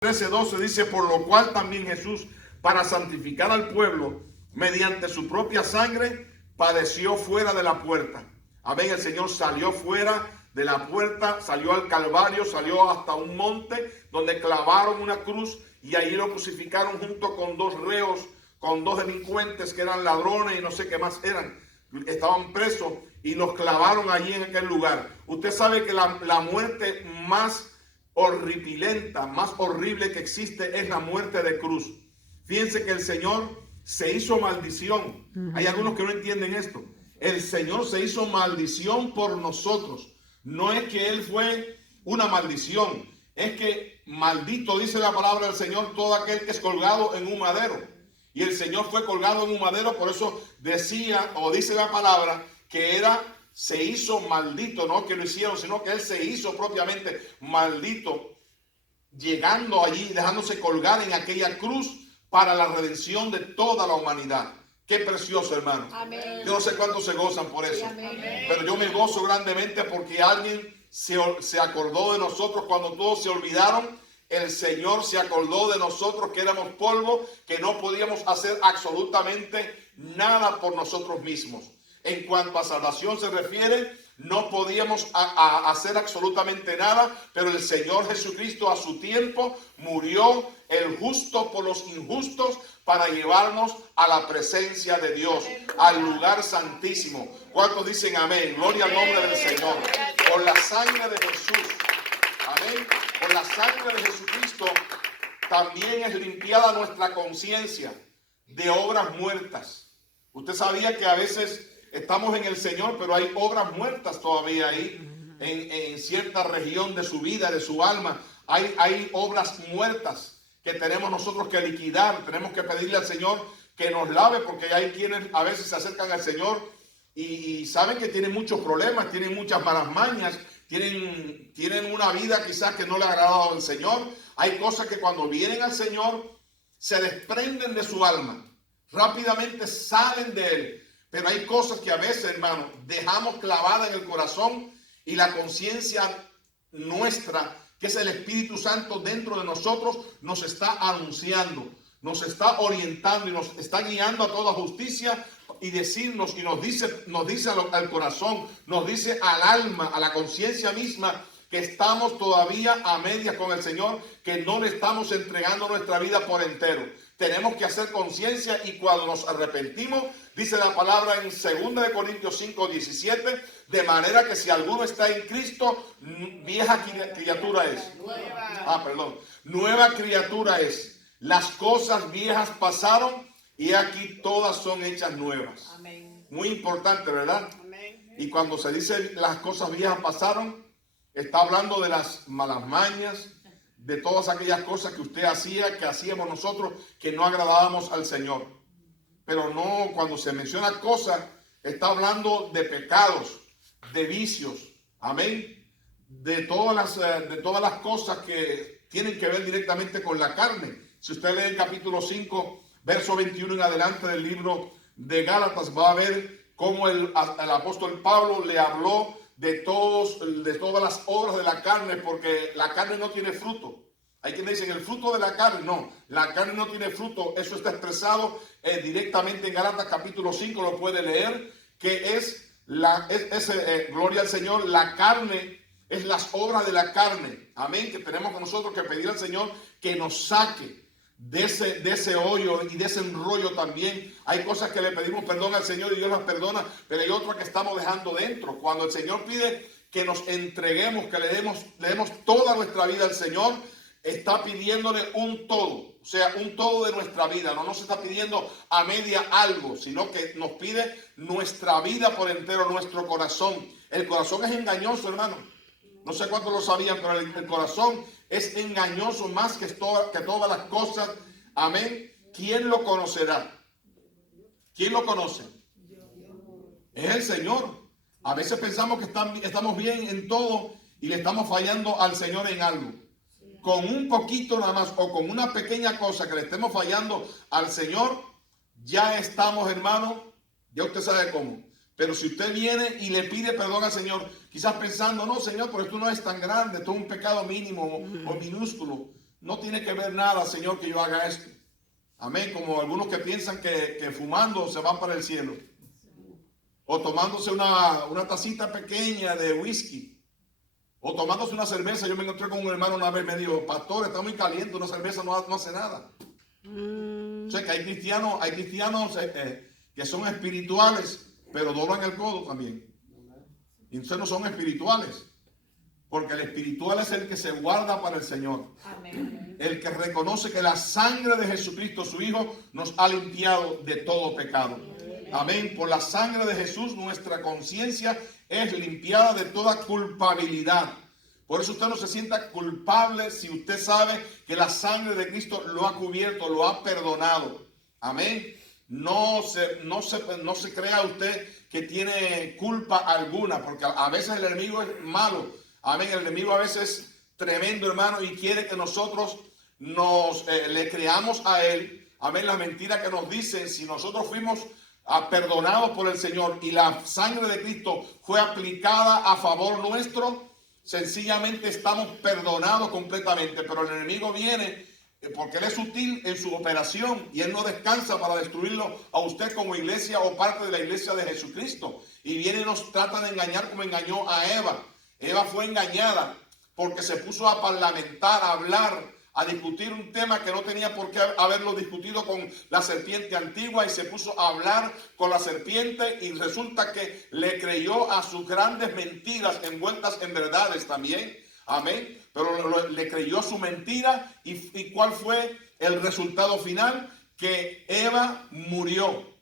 13:12 dice: por lo cual también Jesús, para santificar al pueblo, mediante su propia sangre, padeció fuera de la puerta. Amén. El Señor salió fuera de la puerta, salió al Calvario, salió hasta un monte donde clavaron una cruz y allí lo crucificaron junto con dos reos, con dos delincuentes que eran ladrones y no sé qué más eran. Estaban presos y los clavaron allí en aquel lugar. Usted sabe que la muerte más horripilenta, más horrible que existe es la muerte de cruz. Fíjense que el Señor se hizo maldición. Hay algunos que no entienden esto. El Señor se hizo maldición por nosotros. No es que Él fue una maldición, es que maldito, dice la palabra del Señor, todo aquel que es colgado en un madero. Y el Señor fue colgado en un madero, por eso decía o dice la palabra que se hizo maldito, no que lo hicieron, sino que Él se hizo propiamente maldito, llegando allí, dejándose colgar en aquella cruz para la redención de toda la humanidad. Qué precioso, hermano. Amén. Yo no sé cuántos se gozan por eso. Amén. Pero yo me gozo grandemente porque alguien se acordó de nosotros cuando todos se olvidaron. El Señor se acordó de nosotros que éramos polvo, que no podíamos hacer absolutamente nada por nosotros mismos. En cuanto a salvación se refiere, no podíamos hacer absolutamente nada, pero el Señor Jesucristo a su tiempo murió, el justo por los injustos, para llevarnos a la presencia de Dios, al lugar santísimo. ¿Cuántos dicen amén? Gloria al nombre del Señor. Por la sangre de Jesús, amén, por la sangre de Jesucristo también es limpiada nuestra conciencia de obras muertas. Usted sabía que a veces estamos en el Señor, pero hay obras muertas todavía ahí, en cierta región de su vida, de su alma. Hay obras muertas que tenemos nosotros que liquidar. Tenemos que pedirle al Señor que nos lave, porque hay quienes a veces se acercan al Señor y saben que tienen muchos problemas, tienen muchas malas mañas, tienen una vida quizás que no le ha agradado al Señor. Hay cosas que cuando vienen al Señor se desprenden de su alma, rápidamente salen de Él. Pero hay cosas que a veces, hermano, dejamos clavadas en el corazón y la conciencia nuestra, que es el Espíritu Santo dentro de nosotros, nos está anunciando, nos está orientando y nos está guiando a toda justicia y decirnos y nos dice al corazón, nos dice al alma, a la conciencia misma, que estamos todavía a medias con el Señor, que no le estamos entregando nuestra vida por entero. Tenemos que hacer conciencia y cuando nos arrepentimos, dice la palabra en 2 Corintios 5:17, de manera que si alguno está en Cristo, vieja criatura es. Nueva criatura es. Las cosas viejas pasaron y aquí todas son hechas nuevas. Amén. Muy importante, ¿verdad? Amén. Y cuando se dice las cosas viejas pasaron, está hablando de las malas mañas, de todas aquellas cosas que usted hacía, que hacíamos nosotros, que no agradábamos al Señor. Pero no, cuando se menciona cosas, está hablando de pecados, de vicios, amén, de todas las cosas que tienen que ver directamente con la carne. Si usted lee el capítulo 5, verso 21 en adelante del libro de Gálatas, va a ver cómo el apóstol Pablo le habló de todas las obras de la carne, porque la carne no tiene fruto. Hay quienes dicen el fruto de la carne. No, la carne no tiene fruto. Eso está expresado directamente en Gálatas capítulo 5, lo puede leer, que es gloria al Señor, la carne es las obras de la carne. Amén, que tenemos nosotros que pedir al Señor que nos saque de ese hoyo y de ese enrollo también. Hay cosas que le pedimos perdón al Señor y Dios las perdona, pero hay otras que estamos dejando dentro. Cuando el Señor pide que nos entreguemos, que le demos toda nuestra vida al Señor, está pidiéndole un todo, o sea, un todo de nuestra vida. No nos está pidiendo a media algo, sino que nos pide nuestra vida por entero, nuestro corazón. El corazón es engañoso, hermano. No sé cuántos lo sabían, pero el corazón es engañoso más que todas las cosas. Amén. ¿Quién lo conocerá? ¿Quién lo conoce? Es el Señor. A veces pensamos que estamos bien en todo y le estamos fallando al Señor en algo. Con un poquito nada más o con una pequeña cosa que le estemos fallando al Señor, ya estamos, hermano, ya usted sabe cómo. Pero si usted viene y le pide perdón al Señor, quizás pensando, no, Señor, pero esto no es tan grande, esto es un pecado mínimo o minúsculo. no tiene que ver nada, Señor, que yo haga esto. Amén. Como algunos que piensan que fumando se van para el cielo. O tomándose una tacita pequeña de whisky. O tomándose una cerveza. Yo me encontré con un hermano una vez, me dijo, pastor, está muy caliente, una cerveza no hace nada. O sea que hay cristianos que son espirituales, pero doblan el codo también. Y entonces no son espirituales. Porque el espiritual es el que se guarda para el Señor. Amén. El que reconoce que la sangre de Jesucristo, su Hijo, nos ha limpiado de todo pecado. Amén. Por la sangre de Jesús, nuestra conciencia es limpiada de toda culpabilidad. Por eso usted no se sienta culpable si usted sabe que la sangre de Cristo lo ha cubierto, lo ha perdonado. Amén. No se crea usted que tiene culpa alguna, porque a veces el enemigo es malo. Amén. El enemigo a veces es tremendo, hermano, y quiere que nosotros le creamos a él. Amén. La mentira que nos dicen, si nosotros fuimos perdonados por el Señor y la sangre de Cristo fue aplicada a favor nuestro, sencillamente estamos perdonados completamente. Pero el enemigo viene porque él es sutil en su operación y él no descansa para destruirlo a usted como iglesia o parte de la iglesia de Jesucristo. Y viene y nos trata de engañar como engañó a Eva. Eva fue engañada porque se puso a parlamentar, a hablar, a discutir un tema que no tenía por qué haberlo discutido con la serpiente antigua, y se puso a hablar con la serpiente y resulta que le creyó a sus grandes mentiras envueltas en verdades también. Amén. Pero le creyó su mentira y ¿cuál fue el resultado final? Que Eva murió.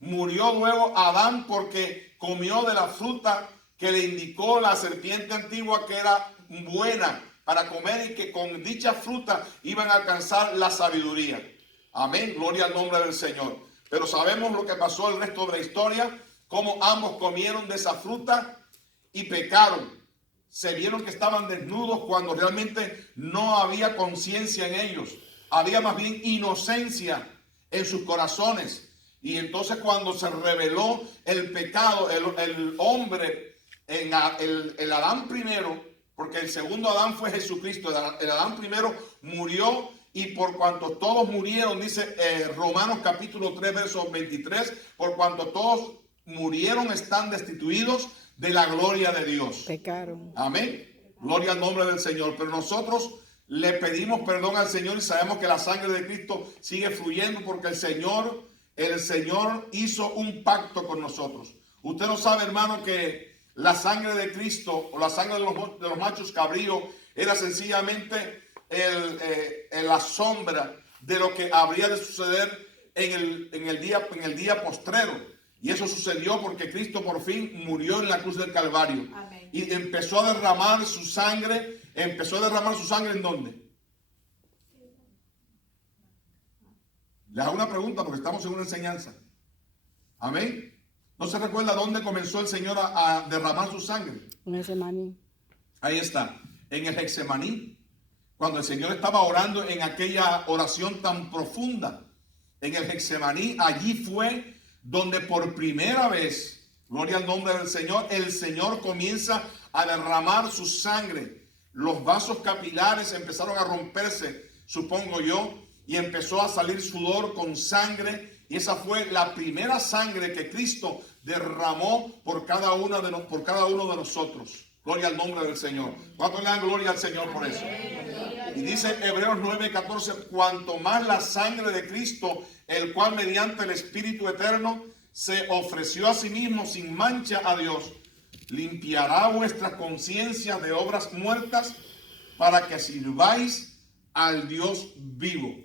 Murió luego Adán porque comió de la fruta que le indicó la serpiente antigua que era buena para comer y que con dicha fruta iban a alcanzar la sabiduría. Amén, gloria al nombre del Señor. Pero sabemos lo que pasó el resto de la historia, cómo ambos comieron de esa fruta y pecaron. Se vieron que estaban desnudos cuando realmente no había conciencia en ellos. Había más bien inocencia en sus corazones. Y entonces cuando se reveló el pecado, el hombre, en el Adán primero, porque el segundo Adán fue Jesucristo, el Adán primero murió, y por cuanto todos murieron, dice Romanos capítulo 3 verso 23, por cuanto todos murieron están destituidos de la gloria de Dios. Pecaron. Amén. Gloria al nombre del Señor. Pero nosotros le pedimos perdón al Señor y sabemos que la sangre de Cristo sigue fluyendo porque el Señor hizo un pacto con nosotros. Usted no sabe, hermano, que la sangre de Cristo o la sangre de los machos cabríos era sencillamente la sombra de lo que habría de suceder en el día postrero. Y eso sucedió porque Cristo por fin murió en la cruz del Calvario. Amén. Y empezó a derramar su sangre. ¿En dónde? Le hago una pregunta porque estamos en una enseñanza. Amén. ¿No se recuerda dónde comenzó el Señor a derramar su sangre? En Getsemaní. Ahí está, en el Getsemaní. Cuando el Señor estaba orando en aquella oración tan profunda, en el Getsemaní, allí fue donde por primera vez, gloria al nombre del Señor, el Señor comienza a derramar su sangre. Los vasos capilares empezaron a romperse, supongo yo, y empezó a salir sudor con sangre. Y esa fue la primera sangre que Cristo derramó por cada uno de nosotros. Gloria al nombre del Señor. ¿Cuánto le dan gloria al Señor por eso? Y dice Hebreos 9:14, cuanto más la sangre de Cristo, el cual mediante el Espíritu Eterno se ofreció a sí mismo sin mancha a Dios, limpiará vuestra conciencia de obras muertas para que sirváis al Dios vivo.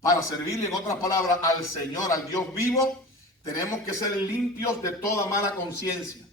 Para servirle, en otras palabras, al Señor, al Dios vivo, tenemos que ser limpios de toda mala conciencia.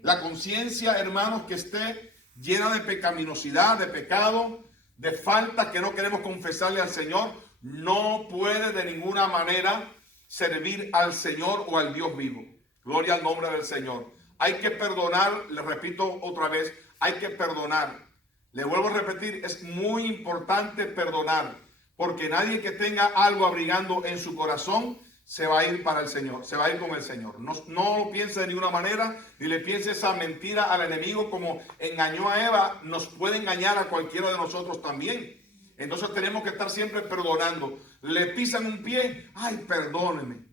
La conciencia, hermanos, que esté llena de pecaminosidad, de pecado, de falta que no queremos confesarle al Señor, no puede de ninguna manera servir al Señor o al Dios vivo. Gloria al nombre del Señor. Hay que perdonar, le repito otra vez, hay que perdonar. Le vuelvo a repetir, es muy importante perdonar, porque nadie que tenga algo abrigando en su corazón se va a ir para el Señor, se va a ir con el Señor. No piense de ninguna manera, ni le piense esa mentira al enemigo como engañó a Eva, nos puede engañar a cualquiera de nosotros también. Entonces tenemos que estar siempre perdonando. Le pisan un pie, ay, perdóneme.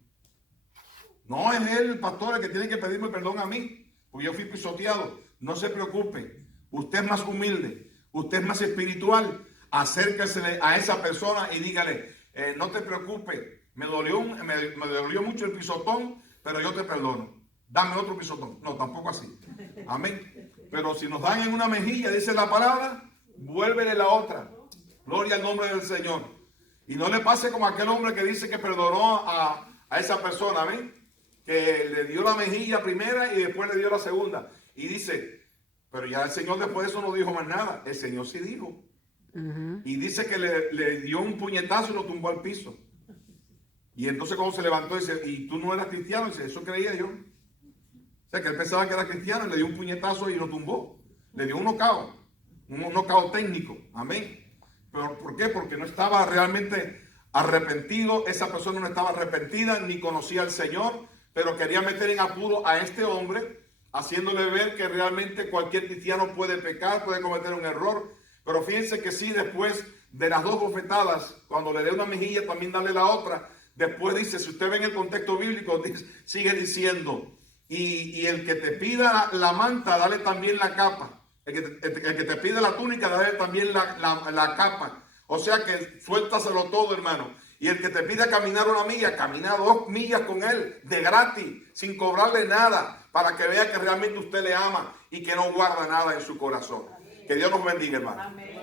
No es él, el pastor, el que tiene que pedirme perdón a mí, porque yo fui pisoteado. No se preocupe, usted es más humilde, usted es más espiritual. Acérquese a esa persona y dígale, no te preocupes, me dolió mucho el pisotón, pero yo te perdono. Dame otro pisotón. No, tampoco así. Amén. Pero si nos dan en una mejilla, dice la palabra, vuélvele la otra. Gloria al nombre del Señor. Y no le pase como aquel hombre que dice que perdonó a esa persona, amén, que le dio la mejilla primera y después le dio la segunda. Y dice, pero ya el Señor después de eso no dijo más nada. El Señor sí dijo. Y dice que le dio un puñetazo y lo tumbó al piso. Y entonces cuando se levantó dice, ¿y tú no eras cristiano? Dice, eso creía yo. O sea que él pensaba que era cristiano y le dio un puñetazo y lo tumbó. Le dio un knockout técnico. Amén. ¿Pero por qué? Porque no estaba realmente arrepentido. Esa persona no estaba arrepentida ni conocía al Señor, pero quería meter en apuro a este hombre, haciéndole ver que realmente cualquier cristiano puede pecar, puede cometer un error. Pero fíjense que sí, después de las dos bofetadas, cuando le dé una mejilla, también dale la otra. Después dice, si usted ve en el contexto bíblico, sigue diciendo, y el que te pida la manta, dale también la capa. El que te pida la túnica, dale también la capa. O sea que suéltaselo todo, hermano. Y el que te pida caminar una milla, camina 2 millas con él, de gratis, sin cobrarle nada, para que vea que realmente usted le ama y que no guarda nada en su corazón. Que Dios nos bendiga, hermano. Amén.